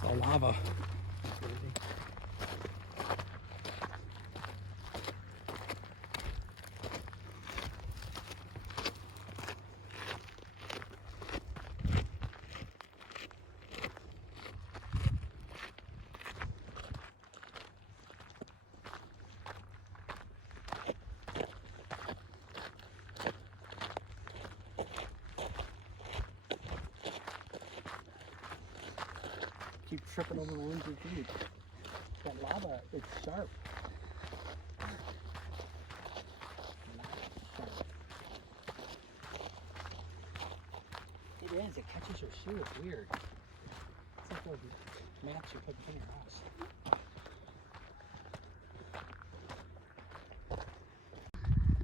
It's all lava. Keep tripping over the ones you feet. That lava, it's sharp. It is, it catches your shoe, it's weird. It's like those mats you put in your house.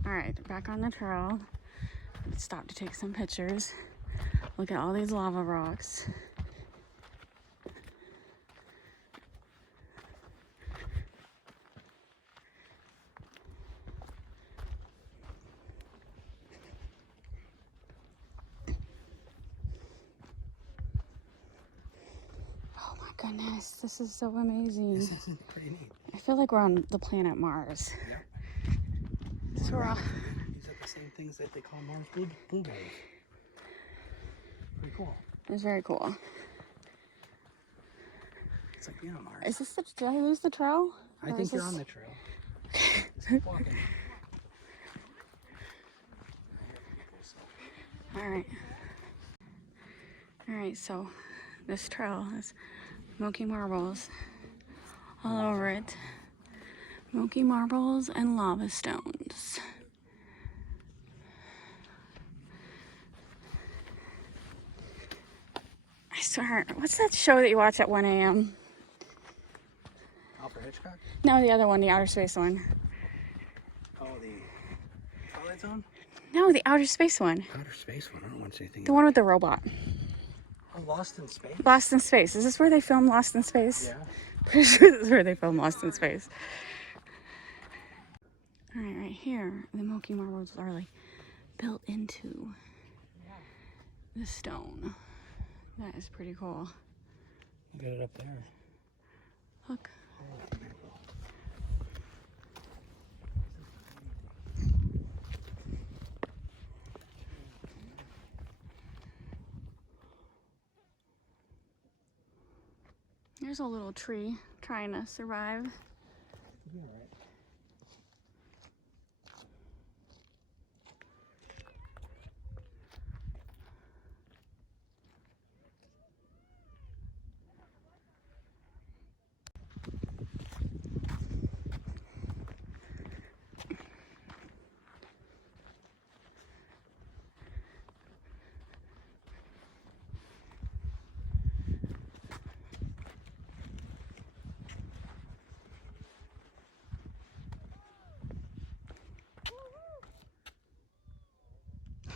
Alright, back on the trail. Stop to take some pictures. Look at all these lava rocks. Oh my goodness, this is so amazing. This is pretty neat. I feel like we're on the planet Mars. Yep. So we're all... These are the same things that they call Mars blueberries. Pretty cool. It's very cool. It's like being on Mars. Is this the... Did I lose the trail? I think you're on the trail. Just keep walking. Alright. Alright, so this trail has smoky marbles all over it. Smoky marbles and lava stones. I swear, what's that show that you watch at 1 a.m.? Alfred Hitchcock? No, the other one, the outer space one. Oh, the Twilight Zone? No, the outer space one. Outer space one? I don't want to say anything. The one with the robot. Oh, Lost in Space? Lost in Space. Is this where they filmed Lost in Space? Yeah. Pretty sure this is where they filmed Lost in Space. Alright, right here, the smoky marbles are like built into the stone. That is pretty cool. Get it up there. Look. There's a little tree trying to survive. Yeah, right.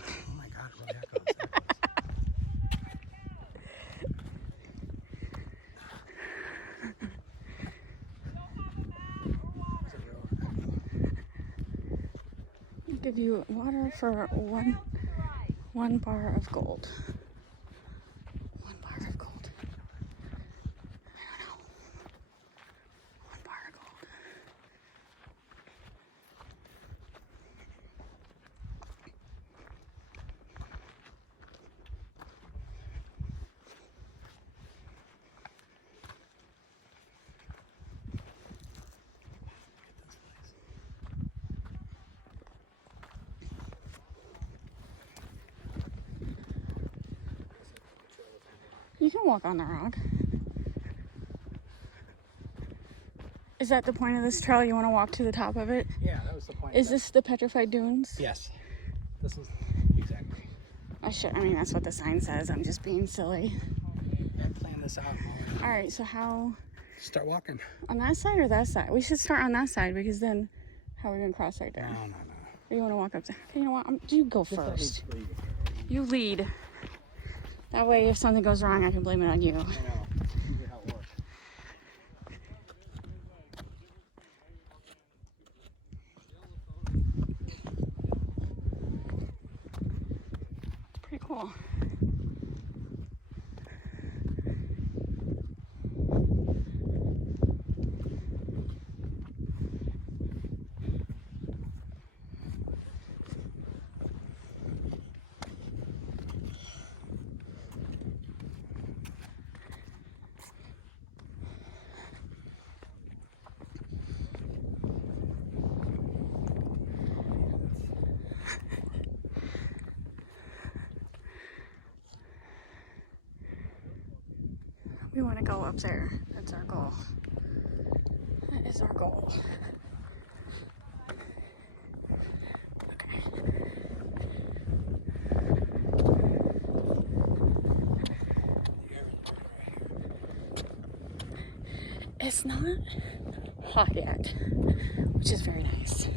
Oh my God, really echoes. Give you water for one bar of gold. 1 bar of gold. I don't know. 1 bar of gold. You can walk on the rock. Is that the point of this trail? You want to walk to the top of it? Yeah, that was the point. Is this the Petrified Dunes? Yes. This is exactly. I mean, that's what the sign says. I'm just being silly. I planned this out. Alright, so how... Start walking. On that side or that side? We should start on that side because then how are we going to cross right there? No. Or you want to walk up there? Okay, you know what? You go first. You lead. That way, if something goes wrong, I can blame it on you. I know. Usually how it works. It's pretty cool. want to go up there. That's our goal. That is our goal. Okay. It's not hot yet, which is very nice.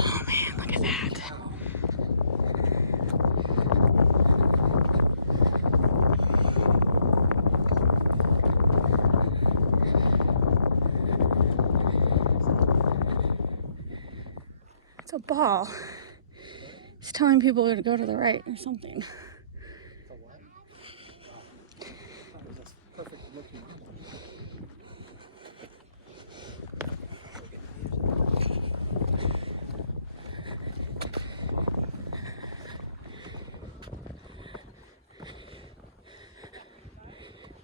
Oh man, look at that. It's a ball. It's telling people to go to the right or something. The what? That was a perfect looking.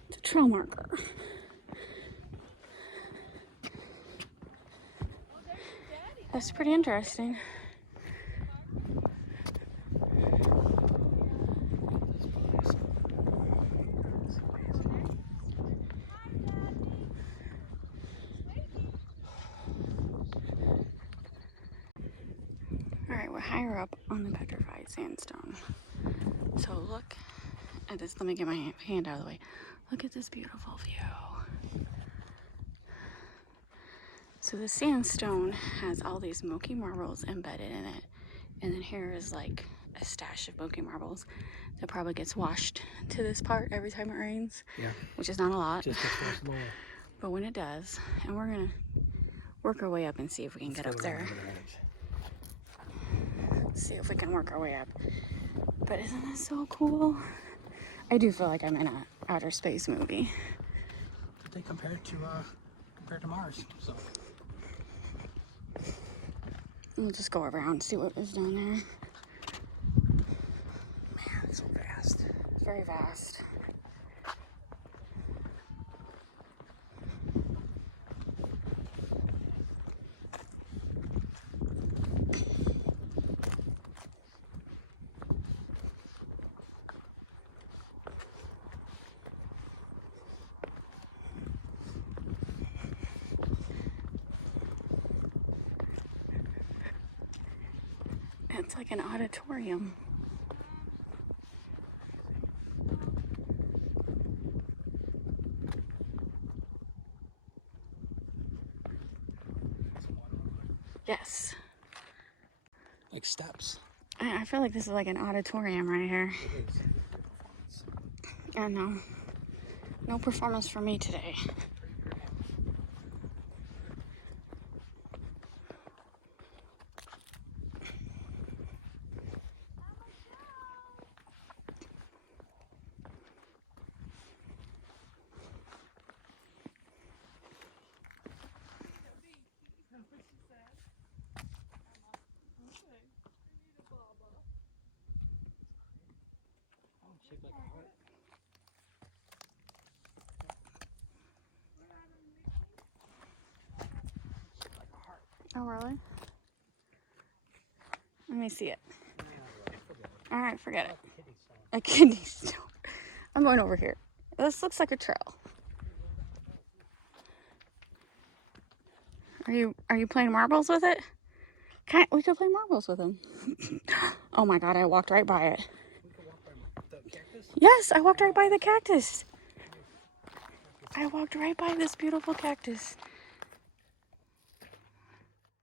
It's a trail marker. That's pretty interesting. Alright, we're higher up on the Petrified sandstone. So look at this. Let me get my hand out of the way. Look at this beautiful view. So the sandstone has all these smoky marbles embedded in it. And then here is like a stash of smoky marbles that probably gets washed to this part every time it rains. Yeah. Which is not a lot. Just a first lower. But when it does, and we're gonna work our way up and see if we can get up there. See if we can work our way up. But isn't this so cool? I do feel like I'm in a outer space movie. They compared to Mars. So We'll just go around and see what is down there. man, it's so vast. It's very vast. It's like an auditorium. Yes. Like steps. I feel like this is like an auditorium right here. It is. I know. No performance for me today. Shaped like a heart. Shaped like a heart. Oh, really? Let me see it. Yeah, forget it. All right, forget it. Kidney stone. A kidney stone. I'm going over here. This looks like a trail. Are you playing marbles with it? We could play marbles with him. Oh my god, I walked right by it. We could walk by the cactus. Yes, I walked right by the cactus. I walked right by this beautiful cactus.